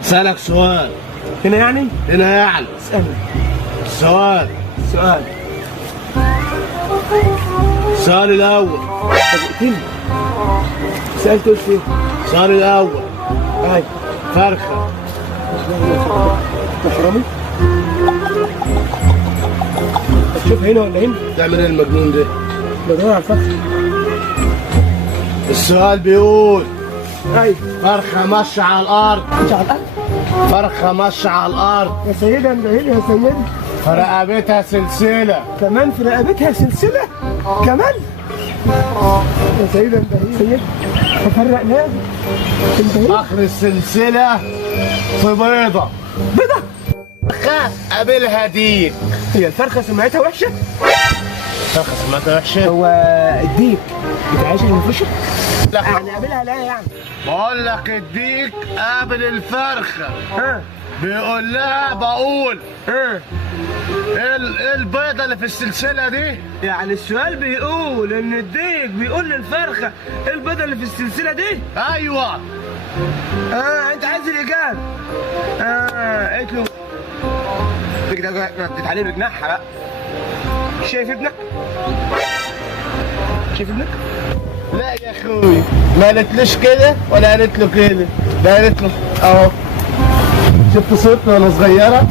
اسالك سؤال. هنا يعني؟ هنا يعني. اسألني. السؤال السؤال الاول. طب اقتلني. سألت قلت ايه؟ السؤال الاول. ايوه. فرخه. محرمي؟ طب شوف هنا ولا هنا؟ تعمل ايه المجنون ده؟ بدور على الفخذ. السؤال بيقول ايوه. فرخه ماشيه على الارض. مش على الأرض؟ فرخه ماشيه على الارض. يا سيدة انبهيلي يا سيدة. في رقبتها سلسله. كمان في رقبتها سلسلة؟ كمان؟ يا سيدة انبهيلي. سيدة تفرق نادي. انبهيلي. اخر السلسله في بيضه. بيضة؟ فرخه قابلها ديك. هي الفرخة سمعتها وحشة؟ فرخه سمعتها وحشه. هو الديك بتعيش المفرشة؟ لا يعني قابلها لا يعني. بقول لك الديك قابل الفرخه. ها بيقول لها بقول ها. ايه البيضه اللي في السلسله دي؟ يعني السؤال بيقول ان الديك بيقول للفرخه ايه البيضه اللي في السلسله دي؟ ايوه. انت عايز الاجابه. قلت له كده ردت عليه بجناحها بقى. شايف ابنك؟ شايف ابنك؟ لا يا اخوي ما قالتليش كده ولا قالت له كده، ده قالت له اهو. شفت صورتي وانا صغيره